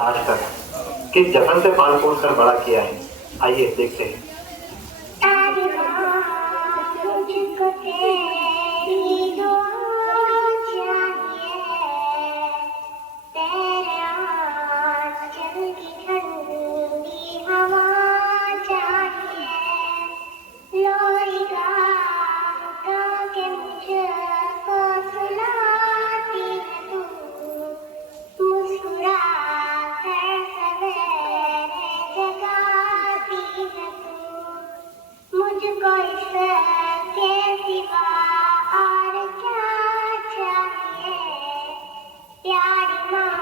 आज तक किस जतन से पाल पोस कर बड़ा किया है, आइए देखते हैं। मुझको तेरी दुआ चाहिए, तेरे आंचल की ठंडी हवा चाहिए, लोरी गा के मुझको सुनाती है तू, मुस्कुरा कर सवेरे जगाती है तू, मुझको इसके सिवा और क्या चाहिए, प्यारी माँ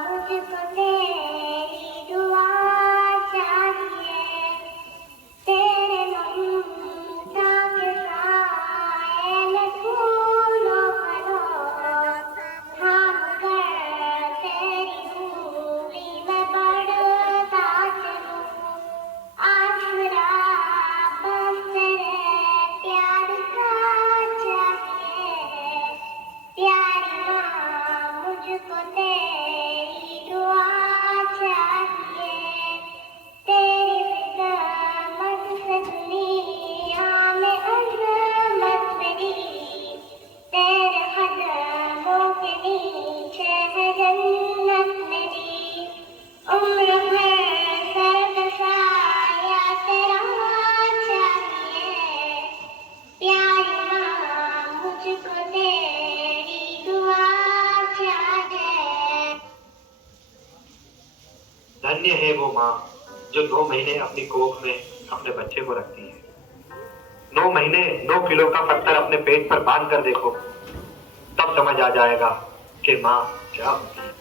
मुझको तेरी दुआ चाहिए, तेरे ममता के साए में फूलों भरो, थाम कर तेरी दूरी में बढ़ता चलूं, आसरा बस तेरे प्यार का चाहिए, प्यारी माँ मुझको तेरी दुआ चाहिए, तेरी खिदमत से दुनिया में अज़मत मेरी, तेरे कदमों के नीचे है जन्नत मेरी, उम्र भर सर का साया तेरा चाहिए, प्यारी माँ मुझको तेरी दुआ चाहिए। धन्य है वो माँ जो 9 महीने अपनी कोख में अपने बच्चे को रखती है। 9 महीने 9 किलो का पत्थर अपने पेट पर बांध कर देखो, तब समझ आ जाएगा कि माँ क्या होती है।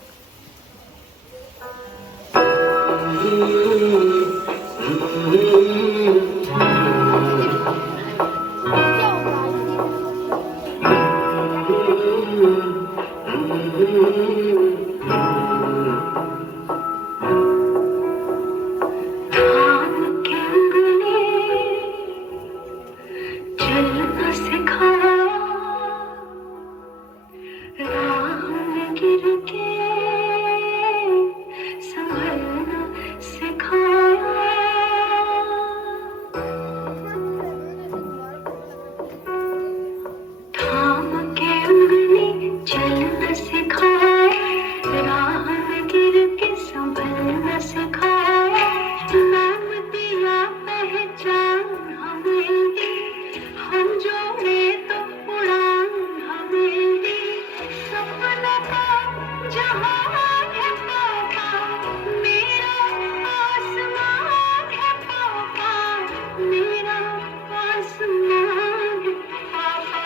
चलना सिखाया, राह में गिर के संभलना सिखाया, थाम के उंगली चलना सिखाया, राह में गिर के संभलना सिखाया, नाम दिया पहचान हमें दी, हम जोड़े तो उड़ान हमें दी, सपनों का जहां है पापा, मेरा आसमान है पापा, मेरा आसमान है पापा।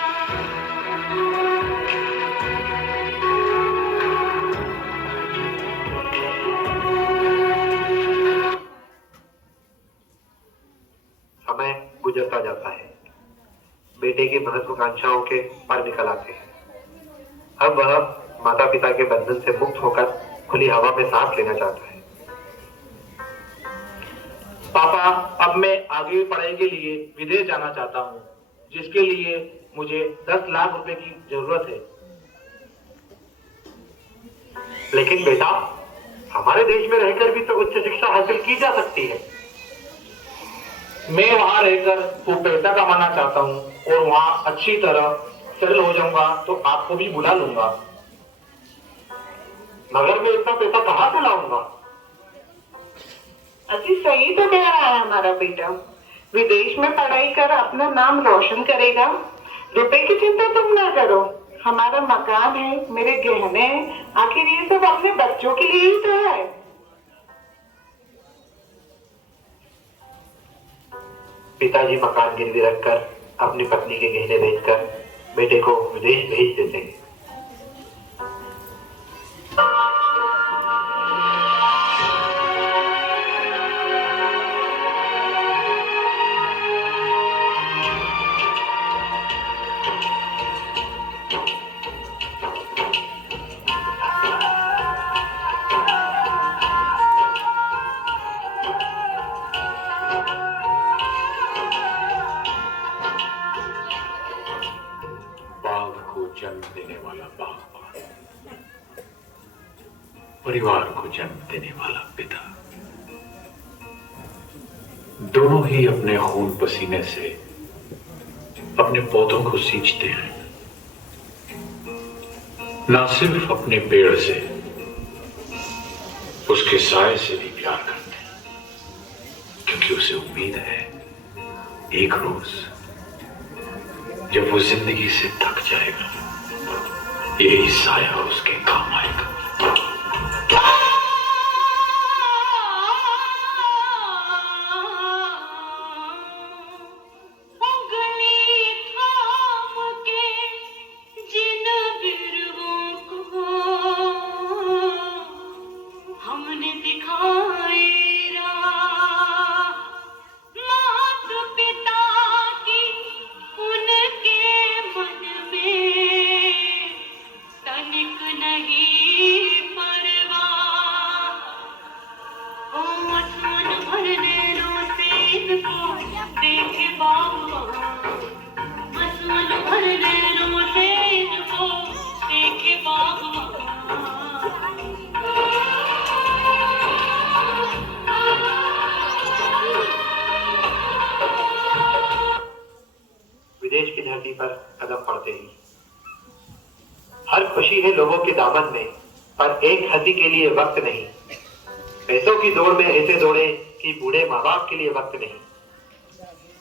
समय गुजरता जाता है, बेटे की महत्वाकांक्षाओं के पर निकल आते हैं। अब वह माता पिता के बंधन से मुक्त होकर खुली हवा में सांस लेना चाहता है। पापा, अब मैं आगे पढ़ाई के लिए विदेश जाना चाहता हूँ, जिसके लिए मुझे 10 लाख रुपए की जरूरत है। लेकिन बेटा, हमारे देश में रहकर भी तो उच्च शिक्षा हासिल की जा सकती है। मैं वहां रहकर खूब पैसा कमाना चाहता हूँ और वहां अच्छी तरह सेटल हो जाऊंगा तो आपको भी बुला लूंगा। मगर मैं इतना पैसा कहाँ से लाऊंगा? अति सही तो कह रहा है हमारा बेटा, विदेश में पढ़ाई कर अपना नाम रोशन करेगा, रुपए की चिंता तुम ना करो, हमारा मकान है, मेरे गहने हैं, आखिर ये सब अपने बच्चों के लिए ही तो है। पिताजी मकान गिरवी रखकर अपनी पत्नी के गहने बेचकर बेटे को विदेश भेज देते हैं। जन्म देने वाला बाप, परिवार को जन्म देने वाला पिता। दोनों ही अपने खून पसीने से अपने पौधों को सींचते हैं, ना सिर्फ अपने पेड़ से, उसके साए से भी प्यार करते हैं, क्योंकि उसे उम्मीद है एक रोज जब वो जिंदगी से थक जाएगा, यही साया उसके काम आएगा। हमने दिखाए राह मात पिता की उनके मन में तनिक नहीं परवाह। ओ आसमान भर नैनों से इनको देखे बाबा, आसमान भर नैनों से इनको देखे बाबा। विदेश की धरती पर कदम पड़ते ही हर खुशी है लोगों के दामन में, पर एक हंसी के लिए वक्त नहीं। पैसों की दौड़ में ऐसे दौड़े कि बूढ़े माँ बाप के लिए वक्त नहीं।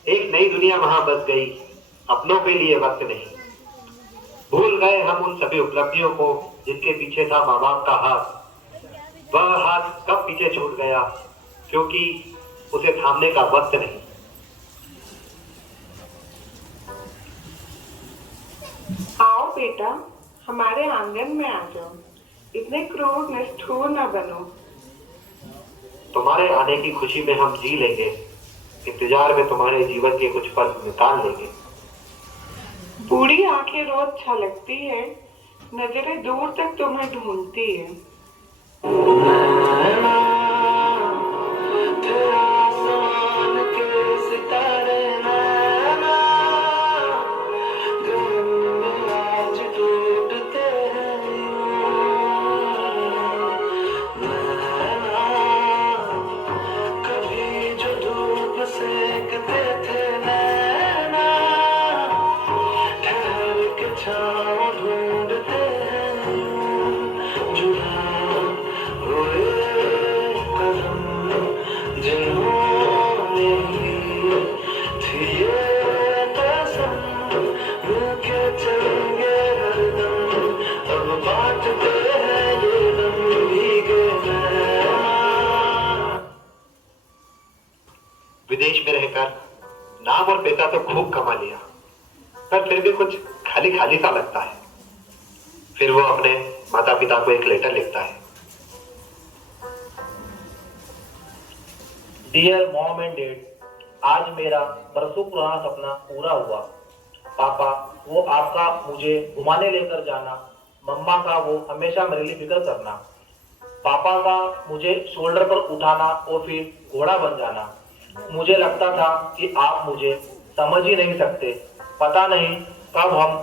एक नई दुनिया वहां बस गई, अपनों के लिए वक्त नहीं। भूल गए हम उन सभी उपलब्धियों को जिनके पीछे था माँ बाप का हाथ। वह हाथ कब पीछे छूट गया, क्योंकि उसे थामने का वक्त नहीं। आओ बेटा, हमारे आंगन में आ जाओ, इतने क्रूर निष्ठुर न बनो। तुम्हारे आने की खुशी में हम जी लेंगे, इंतजार में तुम्हारे जीवन के कुछ पल निकाल लेंगे। बूढ़ी आंखें रोज छलकती है, नजरें दूर तक तुम्हें ढूंढती है। विदेश में रहकर नाम और पैसा तो खूब कमा लिया, पर फिर भी कुछ खाली खाली सा लगता है। फिर वो अपने माता पिता को एक लेटर लिखता है। डियर मॉम एंड डैड, आज मेरा बरसों पुराना सपना पूरा हुआ। पापा, वो आपका मुझे घुमाने लेकर जाना, मम्मा का वो हमेशा मेरे लिए फिक्र करना, पापा का मुझे शोल्डर पर उठाना और फिर घोड़ा बन जाना। मुझे लगता था कि आप मुझे समझ ही नहीं सकते। पता नहीं कब हम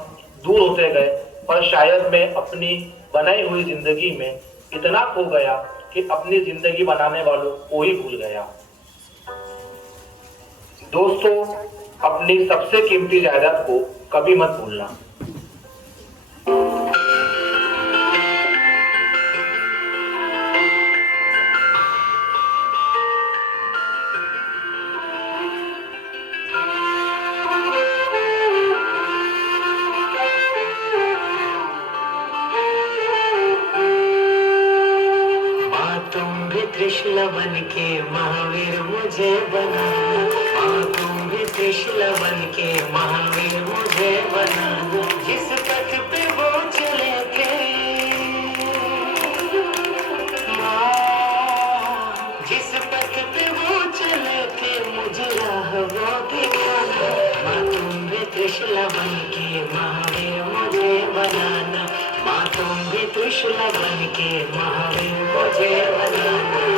दूर होते गए, पर शायद मैं अपनी बनाई हुई जिंदगी में इतना खो गया कि अपनी जिंदगी बनाने वालों को ही भूल गया। दोस्तों, अपनी सबसे कीमती जायदाद को कभी मत भूलना। त्रिशूल बन के महावीर मुझे बनाना, तुम भी त्रिशूल बन के महावीर मुझे बनाना। जिस पथ पे वो चले थे जिस पथ पे वो चले थे, मुझे राह वो दिखाना। तुम भी त्रिशूल बन के महावीर मुझे बनाना, तुम भी त्रिशूल बन के महावीर मुझे बनाना।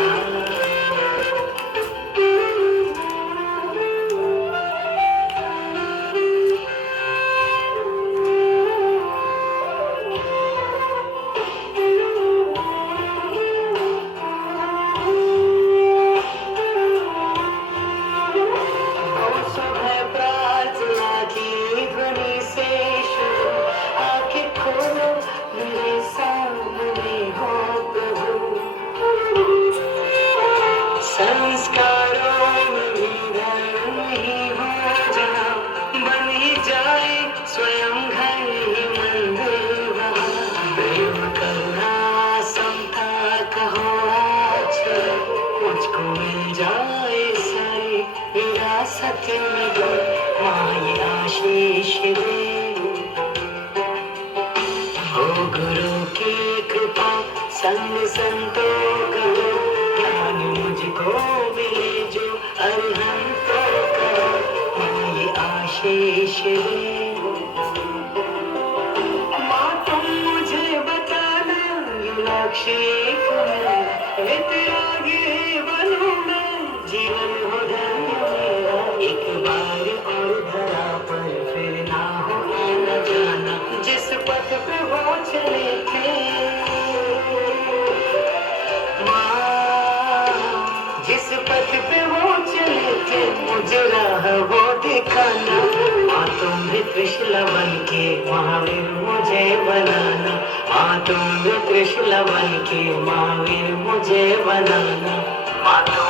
पथ मिले माँ ये आशीष दे। हो गुरु की कृपा संग संतों का ज्ञान मुझको मिले जो अरहंतों का माँ ये आशीष दे। माँ तुम मुझे बताना ये लक्ष्य एक है त्यागी बनूं मैं जीवन हो धन्य मेरा एक बार और धरा पर फिर ना हो आना जाना जिस पथ पे वो चले थे माँ जिस पथ पे वो चले थे मुझे राह वो दिखाना माँ तुम भी त्रिशूल बन के महावीर मुझे बनाना माँ तुम भी त्रिशूल बन के महावीर मुझे बनाना माँ तुम